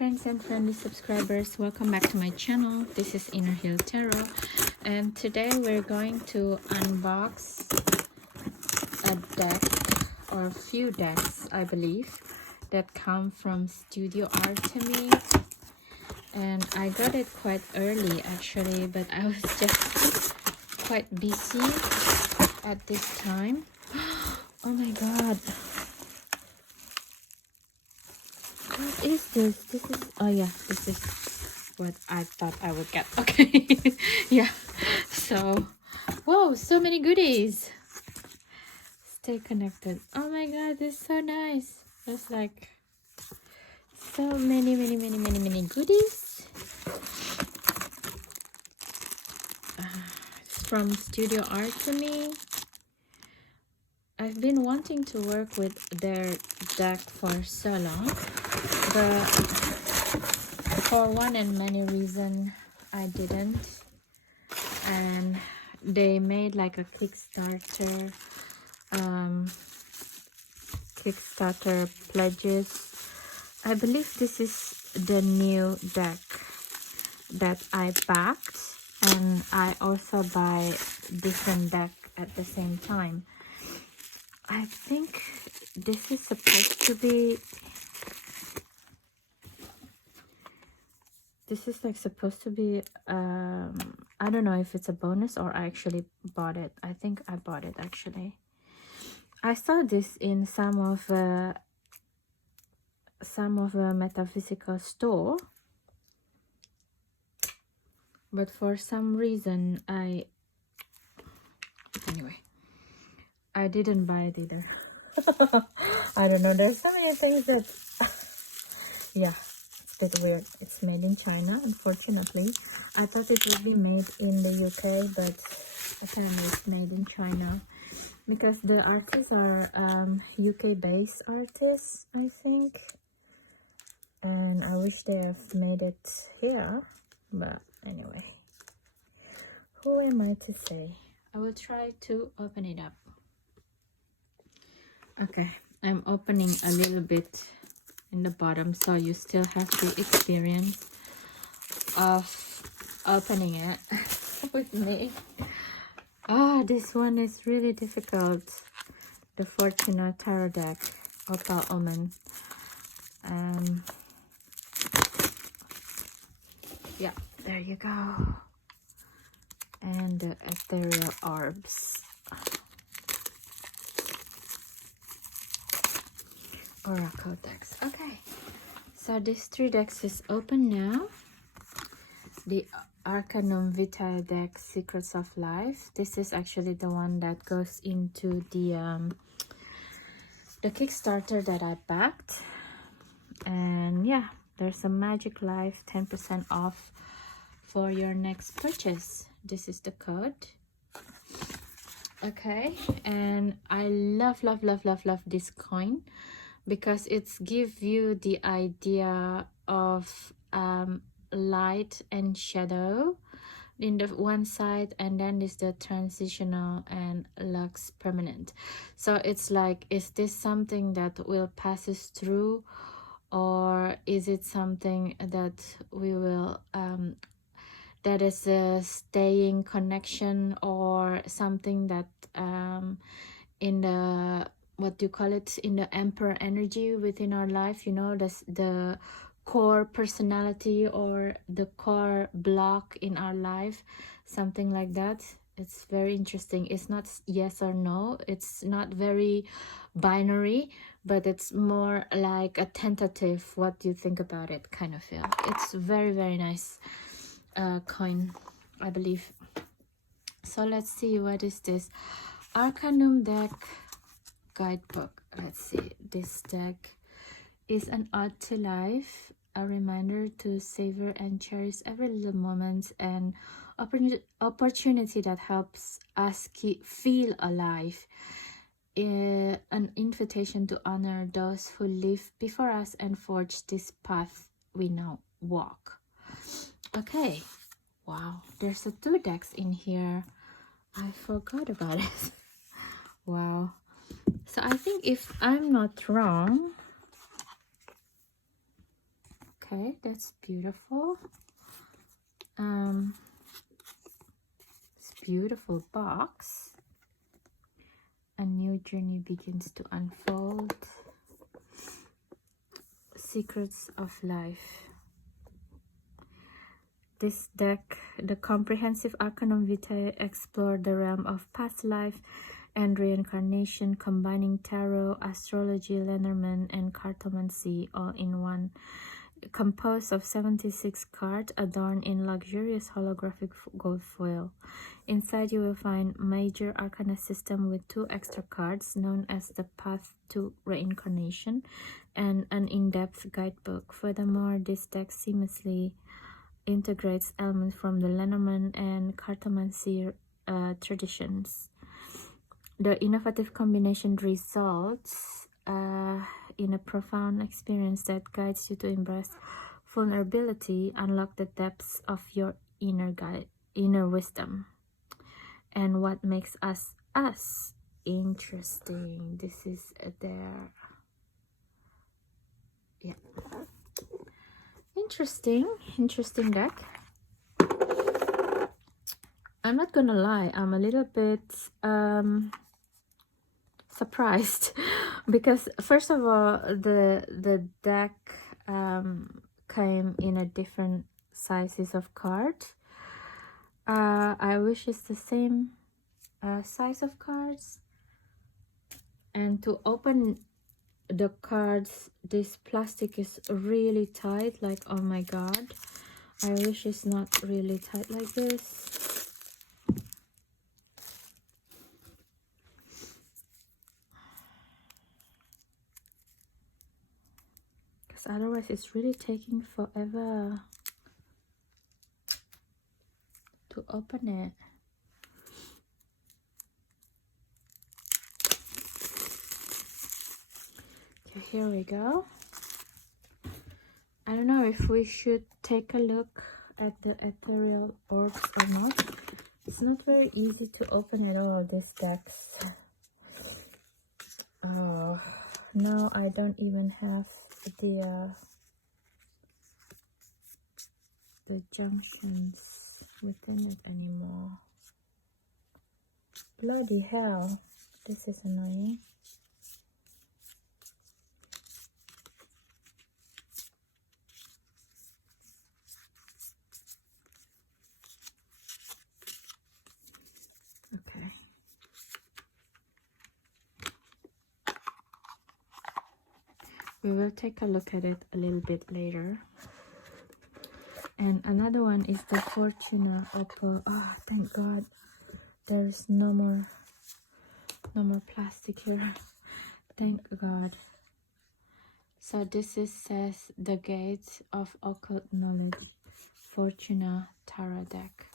friends and friendly subscribers, welcome back to my channel. This is Inner Hill Tarot, and today we're going to unbox a deck or a few decks, I believe, that come from Studio Artemy. And I got it quite early actually, but I was just quite busy at this time. Oh my god, what is this? This is, oh yeah, this is what I thought I would get. Okay. Yeah, so whoa, so many goodies. Stay connected. Oh my god, this is so nice. There's like so many goodies. It's from Studio Artemy. I've been wanting to work with their deck for so long, but for one and many reasons I didn't. And they made like a Kickstarter pledges. I believe this is the new deck that I backed, and I also buy different deck at the same time. I think this is supposed to be, I don't know if it's a bonus or I actually bought it. I think I bought it actually. I saw this in some of the metaphysical store, but for some reason I didn't buy it either. I don't know, there's so many things that yeah, it's a bit weird. It's made in China, unfortunately. I thought it would be made in the UK, but apparently it's made in China because the artists are UK based artists, I think, and I wish they have made it here, but anyway, who am I to say? I will try to open it up. Okay, I'm opening a little bit in the bottom, so you still have the experience of opening it with me. Ah, this one is really difficult. The Fortuna Tarot deck, Opal Omen. Yeah, there you go. And the Ethereal Orbs. Oracle decks. Okay, so these three decks is open now. The Arcaneum Veritae deck, Secrets of Life. This is actually the one that goes into the Kickstarter that I backed. And yeah, there's a Magic Life 10% off for your next purchase. This is the code. Okay, and I love this coin because it's give you the idea of light and shadow in the one side, and then is the transitional and lux permanent. So it's like, is this something that will passes through, or is it something that we will that is a staying connection, or something that in the, what do you call it, in the emperor energy within our life, you know, the core personality or the core block in our life, something like that. It's very interesting. It's not yes or no, it's not very binary, but it's more like a tentative, what do you think about it kind of feel. It's very nice coin, I believe. So let's see, what is this? Arcaneum deck guidebook. Let's see. This deck is an ode to life, a reminder to savor and cherish every little moment and opportunity that helps us feel alive. An invitation to honor those who lived before us and forge this path we now walk. Okay, wow, there's a two decks in here. I forgot about it. Wow. So I think, if I'm not wrong, Okay, that's beautiful. It's beautiful box. A new journey begins to unfold. Secrets of life. This deck, the comprehensive arcanum vitae, explore the realm of past life and reincarnation, combining tarot, astrology, Lenormand, and cartomancy all in one. Composed of 76 cards adorned in luxurious holographic gold foil. Inside you will find major arcana system with 2 extra cards known as the Path to Reincarnation and an in-depth guidebook. Furthermore, this deck seamlessly integrates elements from the Lenormand and cartomancy traditions. The innovative combination results in a profound experience that guides you to embrace vulnerability, unlock the depths of your inner wisdom, and what makes us interesting. This is their interesting deck. I'm not gonna lie, I'm a little bit surprised because first of all the deck came in a different sizes of cards. I wish it's the same size of cards, and to open the cards, this plastic is really tight, like oh my god, I wish it's not really tight like this. Otherwise it's really taking forever to open it. Okay, here we go. I don't know if we should take a look at the ethereal orbs or not. It's not very easy to open at all, these decks. Oh, no, I don't even have the junctions within it anymore. Bloody hell, this is annoying. Okay. We will take a look at it a little bit later. And another one is the Fortuna Opal. Oh, thank God. There's no more plastic here. Thank God. So this says the Gates of Occult Knowledge, Fortuna Tarot deck.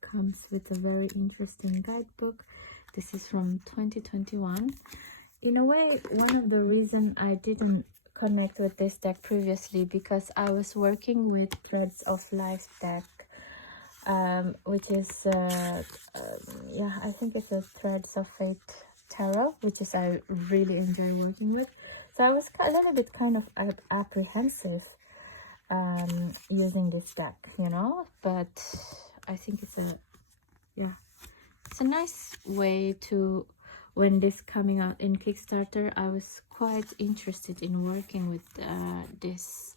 Comes with a very interesting guidebook. This is from 2021. In a way, one of the reasons I didn't connect with this deck previously, because I was working with Threads of Life deck, which is yeah, I think it's a Threads of Fate tarot, which is I really enjoy working with. So I was a little bit kind of apprehensive using this deck, you know, but I think it's a nice way to, when this coming out in Kickstarter, I was quite interested in working with this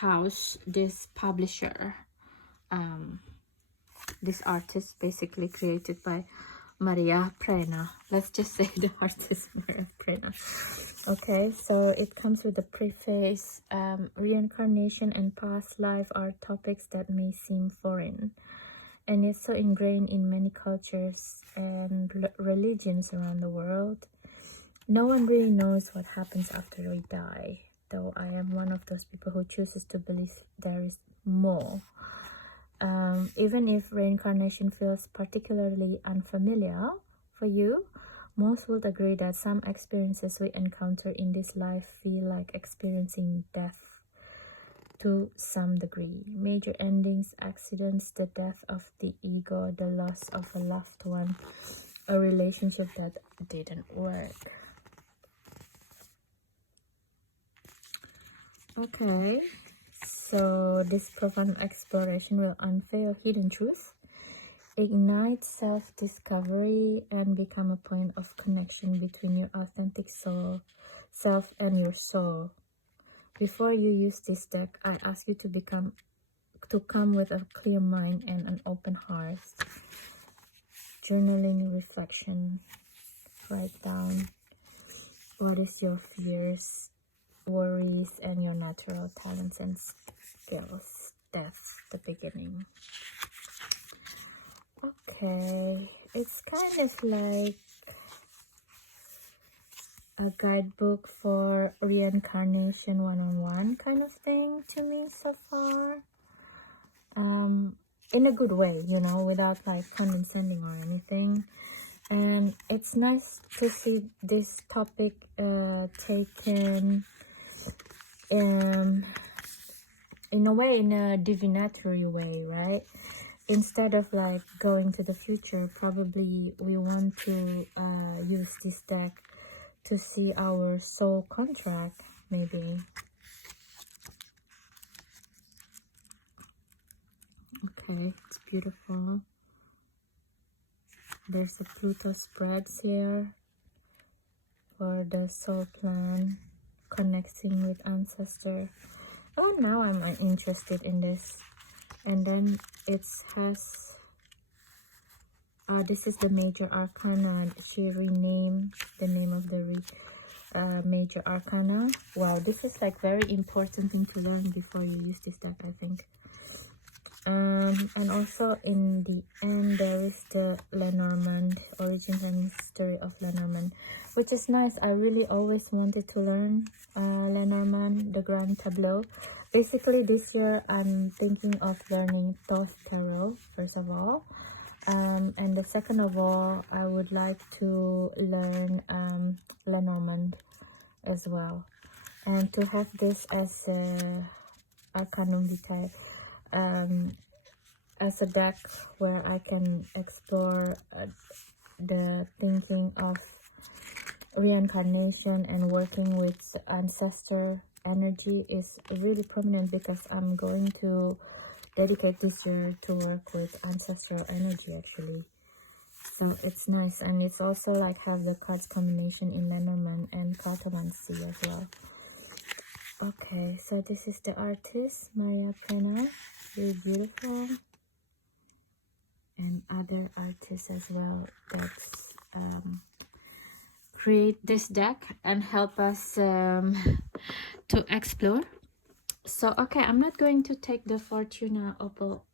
house, this publisher, this artist, basically created by Maria Prena. Let's just say the artist Maria Prena. Okay, so it comes with a preface. Reincarnation and past life are topics that may seem foreign, and it's so ingrained in many cultures and religions around the world. No one really knows what happens after we die, though I am one of those people who chooses to believe there is more. Even if reincarnation feels particularly unfamiliar for you, most would agree that some experiences we encounter in this life feel like experiencing death to some degree. Major endings, accidents, the death of the ego, the loss of a loved one, a relationship that didn't work. Okay, so this profound exploration will unveil hidden truths, ignite self-discovery, and become a point of connection between your authentic self and your soul. Before you use this deck, I ask you to come with a clear mind and an open heart. Journaling, reflection, write down what is your fears, worries, and your natural talents and skills. That's the beginning. Okay, it's kind of like a guidebook for reincarnation one-on-one kind of thing to me so far. In a good way, you know, without like condescending or anything. And it's nice to see this topic taken in a way, in a divinatory way, right? Instead of like going to the future, probably we want to use this deck to see our soul contract, maybe. Okay, it's beautiful. There's a Pluto spreads here for the soul plan, connecting with ancestor. Oh, now I'm interested in this. And then it has this is the major arcana. She renamed the name of the major arcana. Wow, this is like very important thing to learn before you use this deck, I think. And also in the end there is the Lenormand, origins and history of Lenormand, which is nice. I really always wanted to learn Lenormand, the Grand Tableau. Basically this year I'm thinking of learning Thoth Tarot first of all, and the second of all I would like to learn Lenormand as well, and to have this as a arcanum vitae, as a deck where I can explore the thinking of reincarnation and working with ancestor energy is really prominent, because I'm going to dedicate this year to work with ancestral energy actually. So it's nice, and it's also like have the cards combination in Lenormand and cartomancy as well. Okay, so this is the artist Maria Pena, really beautiful, and other artists as well that's create this deck and help us to explore. So okay, I'm not going to take the Fortuna Opal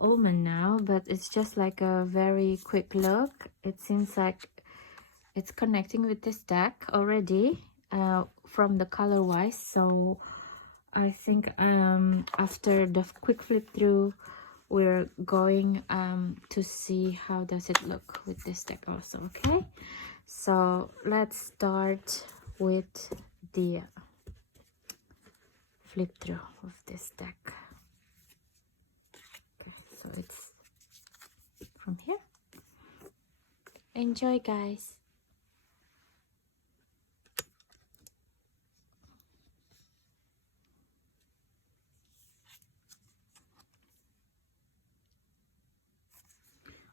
Omen now, but it's just like a very quick look. It seems like it's connecting with this deck already from the color wise. So I think after the quick flip through, we're going to see how does it look with this deck also. Okay, so let's start with the flip through of this deck. Okay, so it's from here. Enjoy, guys.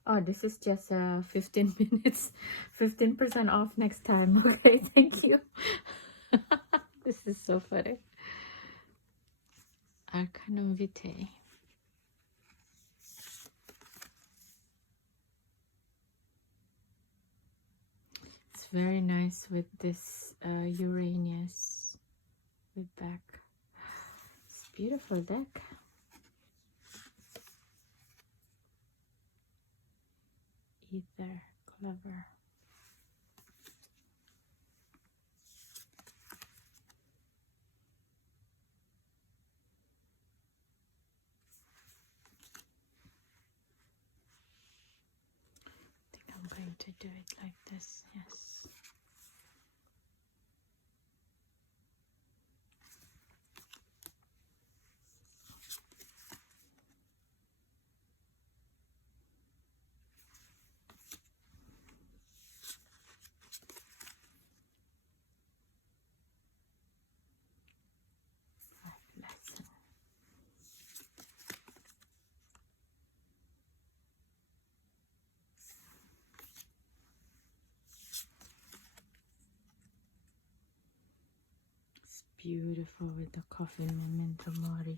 Oh, this is just 15 minutes, 15% off next time. Okay, thank you. This is so funny. Arcanum Vitae. It's very nice with this Uranus with back. It's a beautiful deck. Ether, clever. I think I'm going to do it like this, yes. beautiful with the coffee memento mori.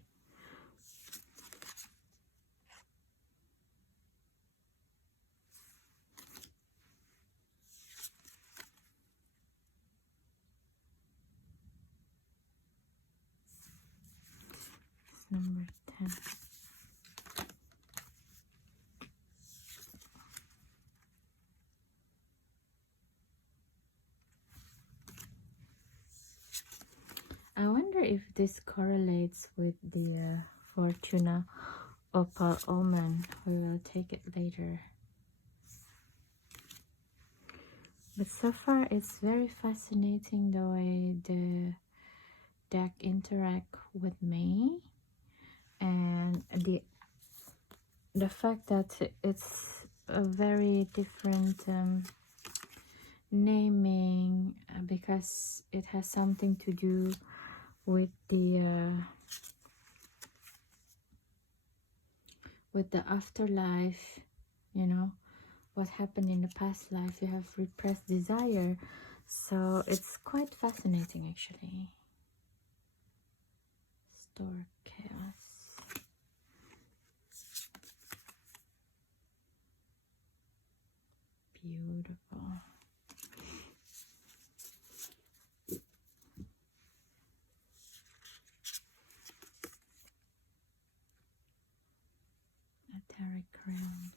It's number 10. I wonder if this correlates with the Fortuna Opal Almond. We will take it later. But so far it's very fascinating the way the deck interact with me, and the fact that it's a very different naming, because it has something to do with the afterlife, you know, what happened in the past life. You have repressed desire, so it's quite fascinating actually. Store chaos. Beautiful. Atari crown.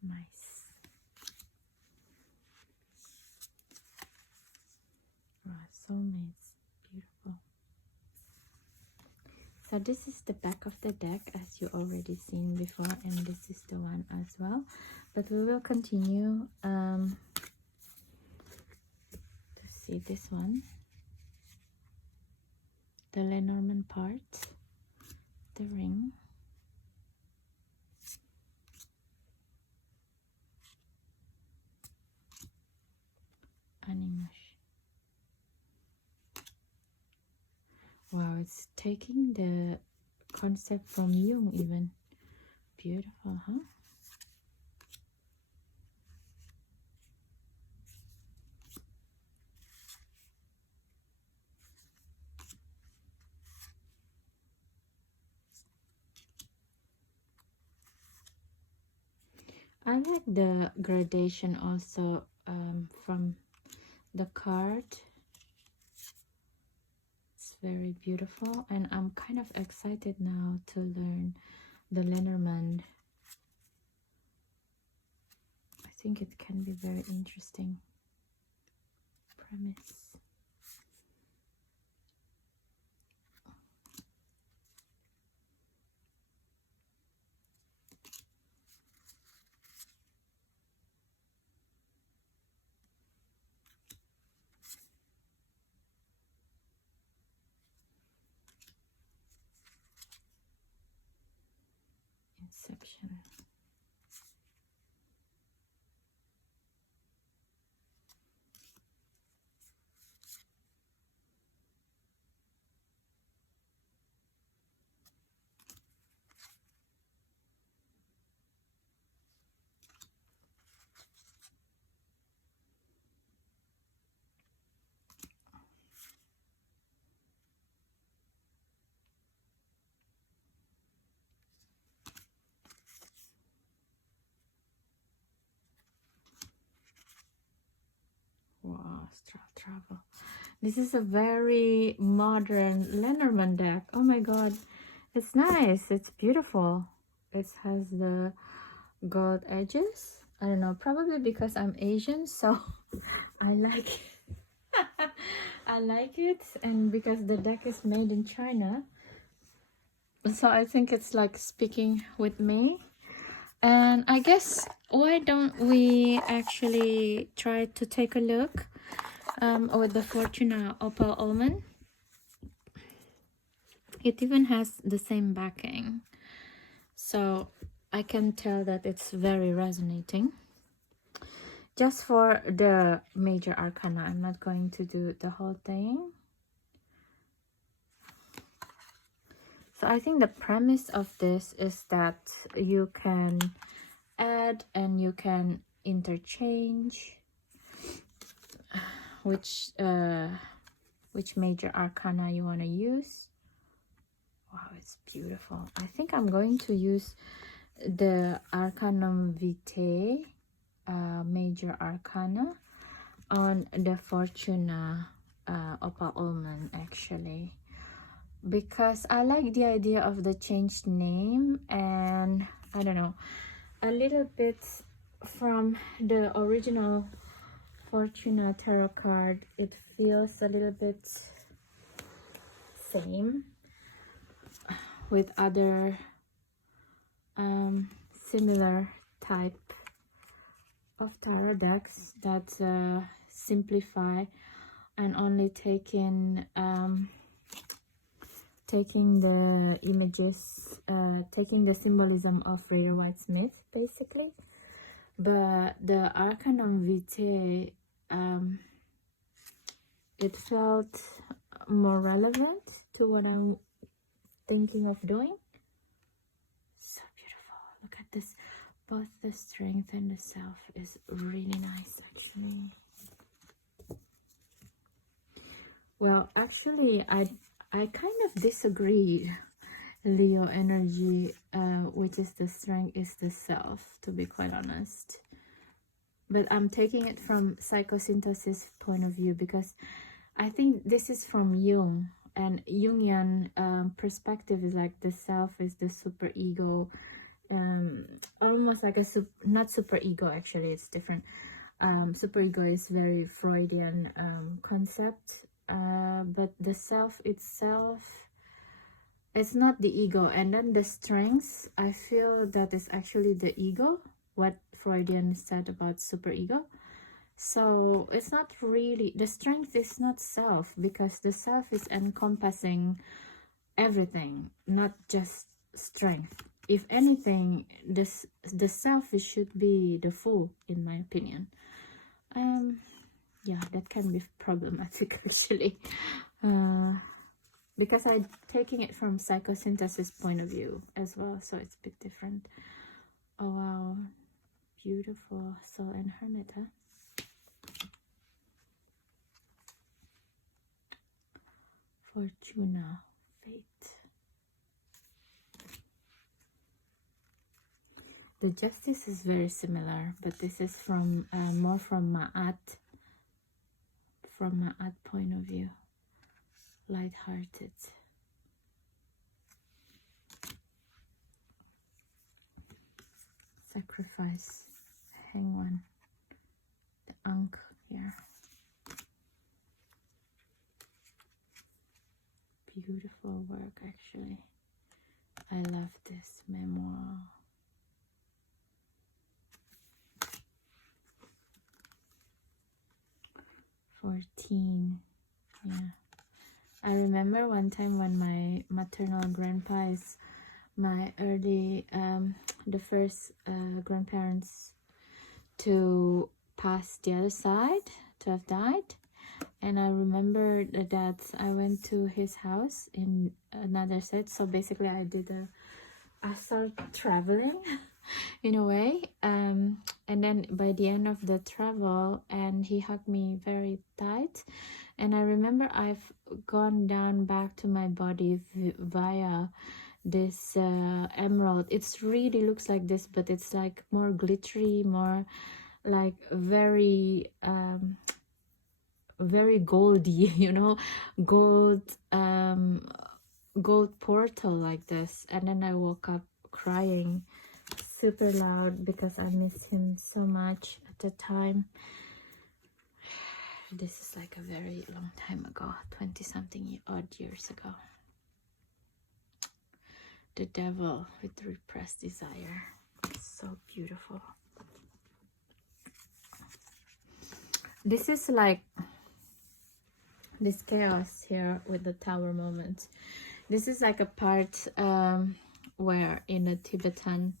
Nice. Wow, soulmates. Beautiful. So this is the back of the deck, as you already seen before, and this is the one as well. But we will continue. Let's see this one. The Lenormand part. The ring. Animash. Wow, it's taking the concept from Jung even. Beautiful, huh? I like the gradation also from the card. It's very beautiful, and I'm kind of excited now to learn the Lenormand. I think it can be very interesting premise. Inception. Wow, astral travel. This is a very modern Lenormand deck. Oh my god, it's nice. It's beautiful. It has the gold edges. I don't know, probably because I'm Asian, so I like it. I like it, and because the deck is made in China, so I think it's like speaking with me. And I guess, why don't we actually try to take a look with the Fortuna Opal Almond. It even has the same backing, so I can tell that it's very resonating. Just for the major arcana, I'm not going to do the whole thing. So I think the premise of this is that you can add and you can interchange which major arcana you want to use. Wow, it's beautiful. I think I'm going to use the arcanum vitae, major arcana, on the Fortuna opal almond, actually, because I like the idea of the changed name, and I don't know, a little bit from the original Fortuna tarot card, it feels a little bit same with other similar type of tarot decks that simplify and only taking the images, taking the symbolism of Rider-Waite-Smith, basically. But the arcanum vitae, it felt more relevant to what I'm thinking of doing. So beautiful. Look at this. Both the strength and the self is really nice, actually. Well, actually, I kind of disagree, Leo energy, which is the strength is the self, to be quite honest. But I'm taking it from psychosynthesis point of view, because I think this is from Jung, and Jungian perspective is like the self is the super ego, almost like a not super ego, actually it's different. Super ego is very Freudian concept, but the self itself, it's not the ego. And then the strengths, I feel that is actually the ego, what Freudian said about super ego. So it's not really, the strength is not self, because the self is encompassing everything, not just strength. If anything, the self should be the full, in my opinion. Yeah, that can be problematic, actually, because I'm taking it from psychosynthesis point of view as well, so it's a bit different. Oh wow, beautiful. Soul and Hermit, huh? Fortuna, fate. The Justice is very similar, but this is from more from Ma'at point of view. Light-hearted. Sacrifice. Hang one. The Ankh here. Beautiful work, actually. I love this memoir. Yeah, I remember one time when my maternal grandpa is my early the first grandparents to pass the other side, to have died. And I remember that I went to his house in another state, so basically I started traveling in a way, and then by the end of the travel, and he hugged me very tight, and I remember I've gone down back to my body via this emerald. It's really looks like this, but it's like more glittery, more like very very goldy, you know, gold gold portal like this. And then I woke up crying super loud because I missed him so much at the time. This is like a very long time ago, 20-something odd years ago. The Devil with Repressed Desire. So beautiful. This is like this chaos here with the tower moment. This is like a part where in the Tibetan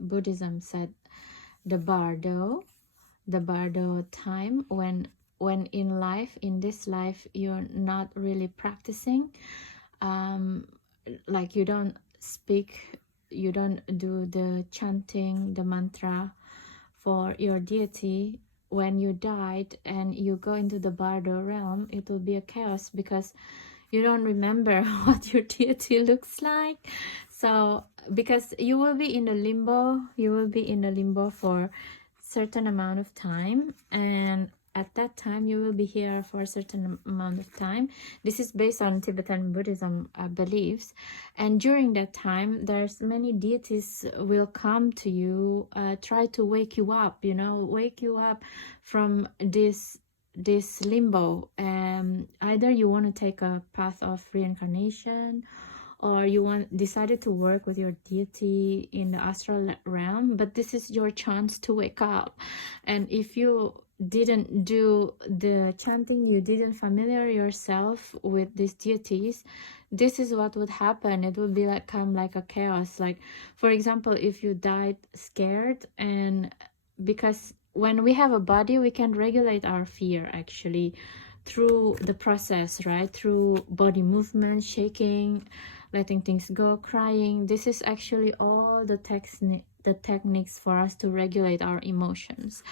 Buddhism said the bardo time, when in life, in this life, you're not really practicing, like you don't speak, you don't do the chanting, the mantra for your deity. When you died and you go into the bardo realm, it will be a chaos because you don't remember what your deity looks like. So because you will be in a limbo, you will be in a limbo for certain amount of time, and at that time you will be here for a certain amount of time. This is based on Tibetan Buddhism beliefs, and during that time there's many deities will come to you, try to wake you up, you know, wake you up from this limbo. Either you want to take a path of reincarnation, or you decided to work with your deity in the astral realm, but this is your chance to wake up. And if you didn't do the chanting, you didn't familiar yourself with these deities, this is what would happen. It would be like come like a chaos. Like, for example, if you died scared, and because when we have a body, we can regulate our fear actually through the process, right? Through body movement, shaking, letting things go, crying. This is actually all the techniques for us to regulate our emotions.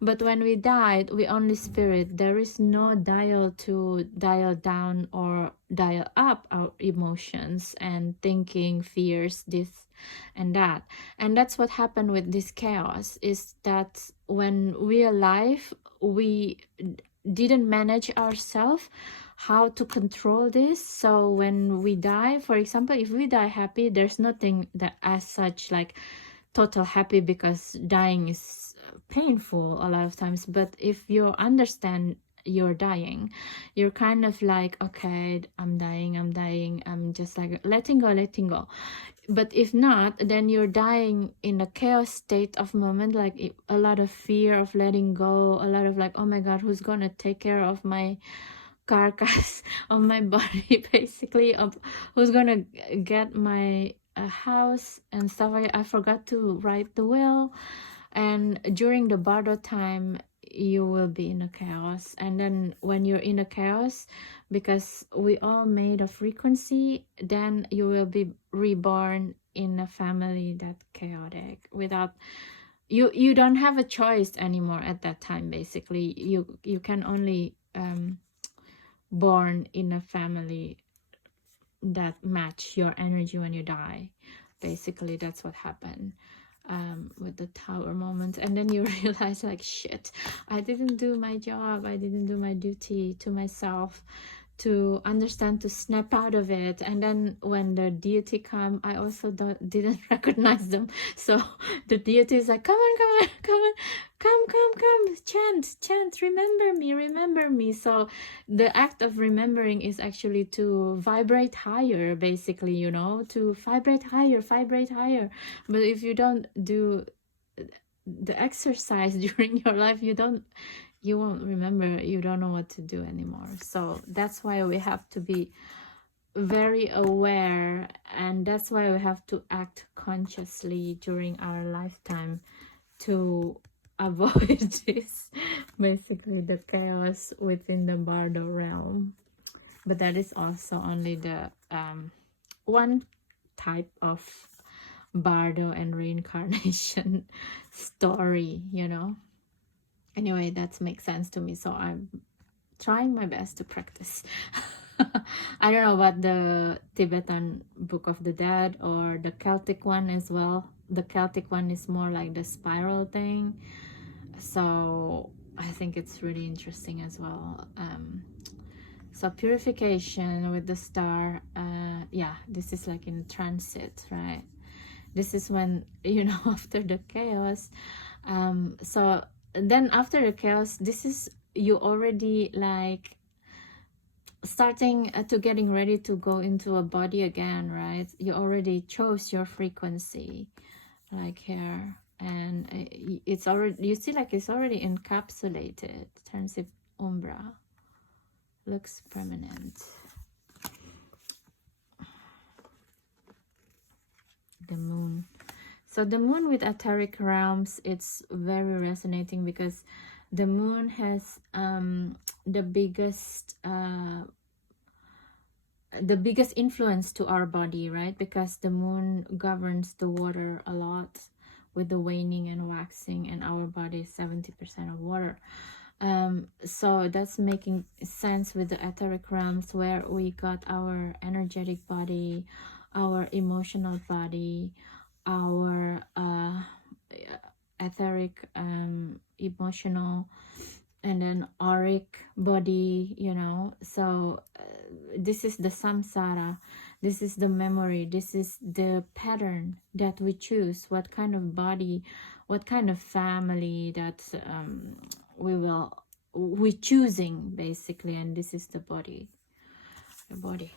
But when we died, we only spirit. There is no dial to dial down or dial up our emotions and thinking, fears, this and that. And that's what happened with this chaos, is that when we are alive, we didn't manage ourselves how to control this. So when we die, for example, if we die happy, there's nothing that as such like total happy, because dying is painful a lot of times. But if you understand you're dying, you're kind of like, okay, I'm dying, I'm just like letting go. But if not, then you're dying in a chaos state of moment, like a lot of fear of letting go, a lot of like, oh my god, who's gonna take care of my carcass of my body, basically, of who's gonna get my house and stuff like that. I forgot to write the will. And during the bardo time, you will be in a chaos. And then when you're in a chaos, because we all made a frequency, then you will be reborn in a family that's chaotic. Without you don't have a choice anymore at that time. Basically, you can only born in a family that match your energy when you die. Basically, that's what happened with the tower moment. And then you realize like, shit, I didn't do my job, I didn't do my duty to myself to understand, to snap out of it. And then when the deity come, I also didn't recognize them. So the deity is like, come chant, remember me. So the act of remembering is actually to vibrate higher, basically, you know, to vibrate higher. But if you don't do the exercise during your life, you won't remember, you don't know what to do anymore. So that's why we have to be very aware, and that's why we have to act consciously during our lifetime to avoid this, basically the chaos within the bardo realm. But that is also only the one type of bardo and reincarnation story, you know. Anyway, that makes sense to me, so I'm trying my best to practice. I don't know about the Tibetan Book of the Dead or the Celtic one as well. The Celtic one is more like the spiral thing, so I think it's really interesting as well. So purification with the star, yeah, this is like in transit, right? This is when, you know, after the chaos, so then after the chaos, this is you already like starting to getting ready to go into a body again, right? You already chose your frequency, like here. and it's already, you see, like it's already encapsulated. Transit umbra, looks permanent. The moon. So the moon with etheric realms, it's very resonating because the moon has the biggest influence to our body, right? Because the moon governs the water a lot with the waning and waxing, and our body is 70% of water. So that's making sense with the etheric realms, where we got our energetic body, our emotional body, our etheric, emotional, and then auric body, you know. So this is the samsara, this is the memory, this is the pattern that we choose, what kind of body, what kind of family that we're choosing, basically. And this is the body, the body.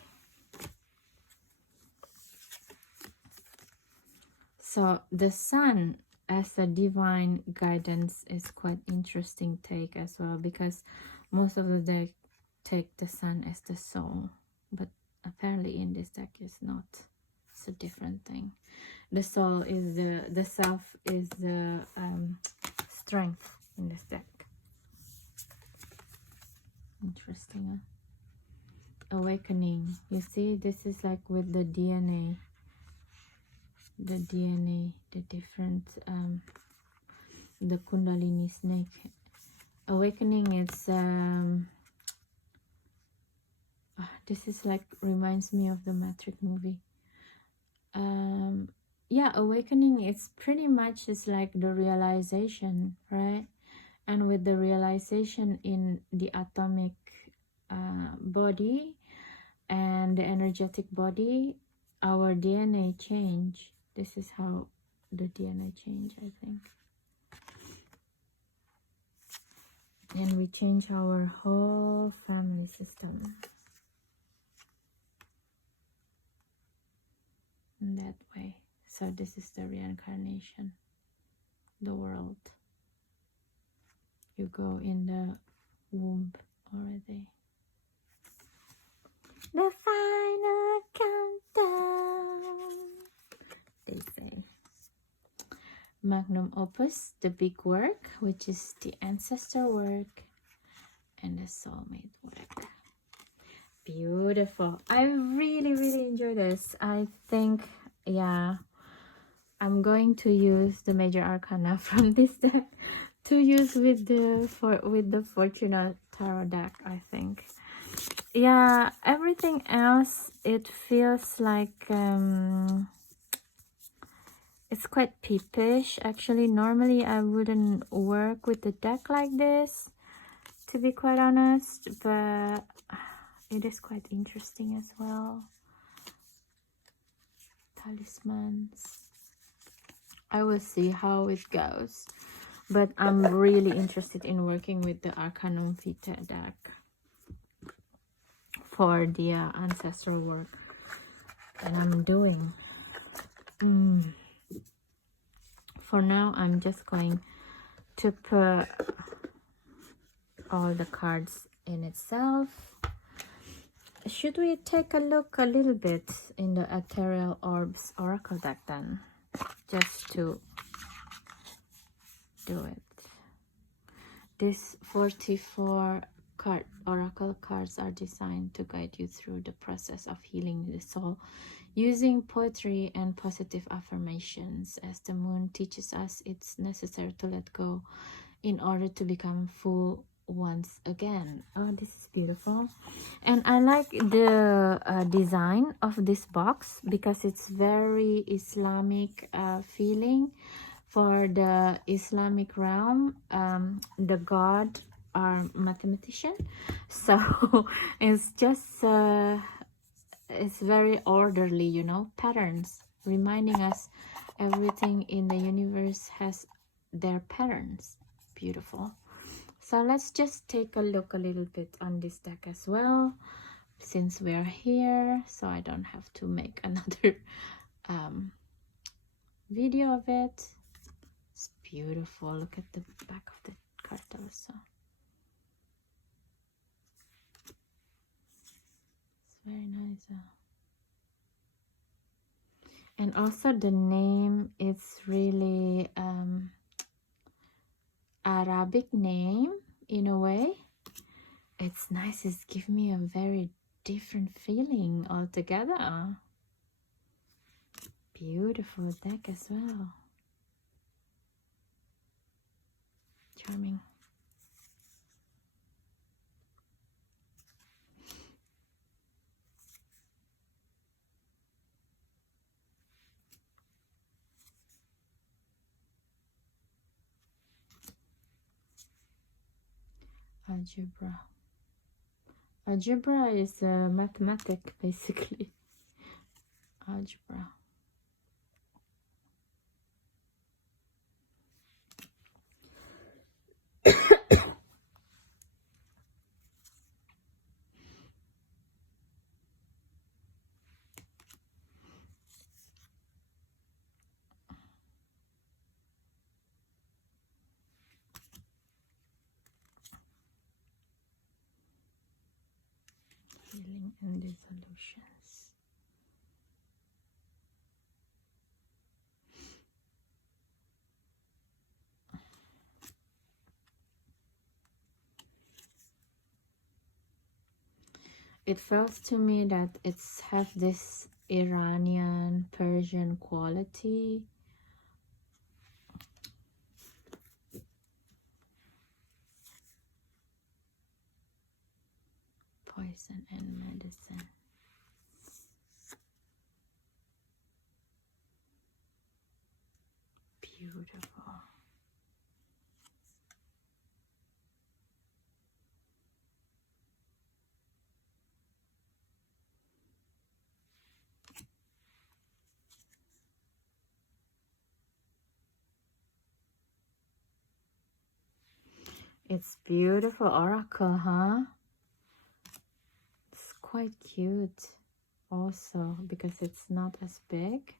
So the sun as a divine guidance is quite interesting take as well, because most of the deck take the sun as the soul, but apparently in this deck is not. It's a different thing. The soul is the self is the strength in this deck. Interesting, huh? Awakening. You see, this is like with the DNA. The DNA, the different, the Kundalini snake. Awakening, it's, this is like, reminds me of the Matrix movie. Yeah, awakening, it's pretty much is like the realization, right? And with the realization in the atomic body and the energetic body, our DNA change. This is how the DNA change, I think. And we change our whole family system in that way. So this is the reincarnation, the world. You go in the womb already. The final countdown, they say. Magnum opus, the big work, which is the ancestor work and the soulmate work. Beautiful. I really enjoy this. I think, yeah, I'm going to use the major arcana from this deck to use with the Fortuna tarot deck, I think. Yeah, everything else, it feels like it's quite peepish. Actually, normally I wouldn't work with the deck like this, to be quite honest, but it is quite interesting as well. Talismans. I will see how it goes, but I'm really interested in working with the Arcanum Vitae deck for the ancestral work that I'm doing. For now, I'm just going to put all the cards in itself. Should we take a look a little bit in the Ethereal Orbs Oracle deck then? Just to do it. These 44 oracle cards are designed to guide you through the process of healing the soul using poetry and positive affirmations. As the moon teaches us, it's necessary to let go in order to become full once again. Oh, this is beautiful. And I like the design of this box because it's very Islamic feeling. For the Islamic realm, the god are mathematician, so it's just it's very orderly, you know, patterns, reminding us everything in the universe has their patterns. Beautiful. So let's just take a look a little bit on this deck as well, since we're here, so I don't have to make another video of it. beautiful. Look at the back of the card also. It's very nice. And also the name, it's really Arabic name in a way. It's nice. It's give me a very different feeling altogether. Beautiful deck as well. Charming. Algebra. Algebra is a mathematic, basically. Algebra. Healing and dissolutions. It feels to me that it's have this Iranian Persian quality. Poison and medicine. Beautiful. It's beautiful oracle, huh? It's quite cute also because it's not as big.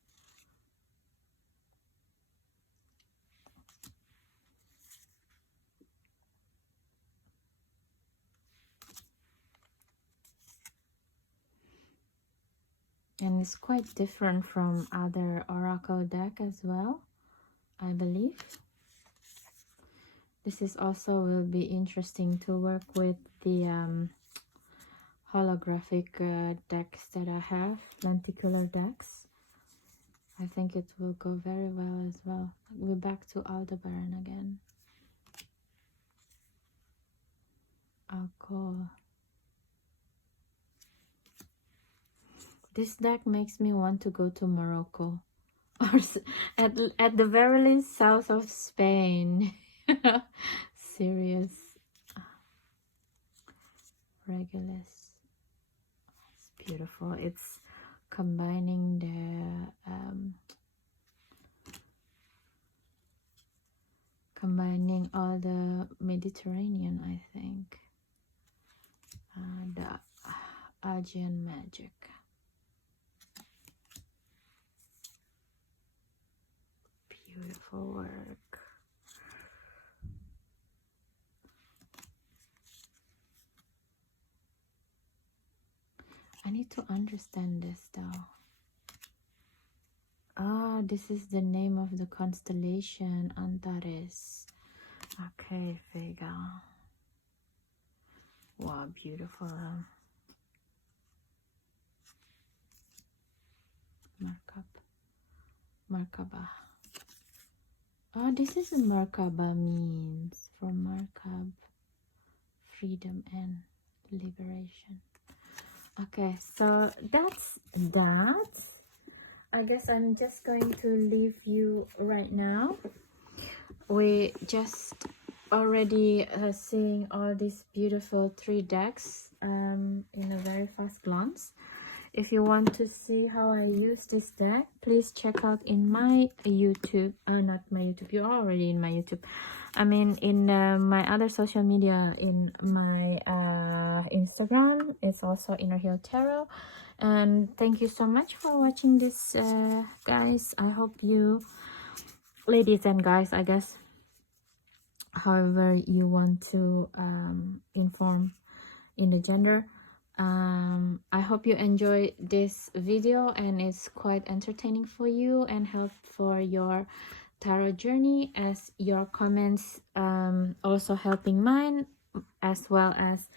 And it's quite different from other oracle deck as well, I believe. This is also will be interesting to work with the holographic decks that I have, lenticular decks. I think it will go very well as well. We're back to Aldebaran again. Alcohol. This deck makes me want to go to Morocco, or at the very least south of Spain. Serious. Regulus. It's beautiful. It's combining combining all the Mediterranean, I think, the Aegean magic. Beautiful work. I need to understand this though. Ah, this is the name of the constellation, Antares. Okay, Vega. Wow, beautiful. Markaba. Oh, this is what Markaba means. From Markab, freedom and liberation. Okay, so that's that. I guess I'm just going to leave you right now. We just already seeing all these beautiful 3 decks in a very fast glance. If you want to see how I use this deck, please check out in my YouTube. Not my YouTube, you're already in my YouTube. I mean in my other social media, in my Instagram. It's also Inner Hill Tarot. And thank you so much for watching this, guys. I hope you, ladies and guys, I guess, however you want to inform in the gender. I hope you enjoy this video and it's quite entertaining for you and help for your tarot journey, as your comments also helping mine, as well as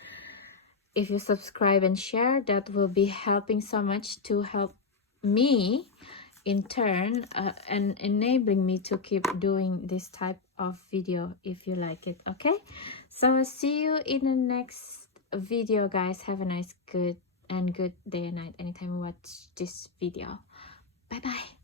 if you subscribe and share, that will be helping so much to help me in turn, and enabling me to keep doing this type of video if you like it. Okay, so see you in the next video, guys. Have a nice good day and night anytime you watch this video. Bye bye.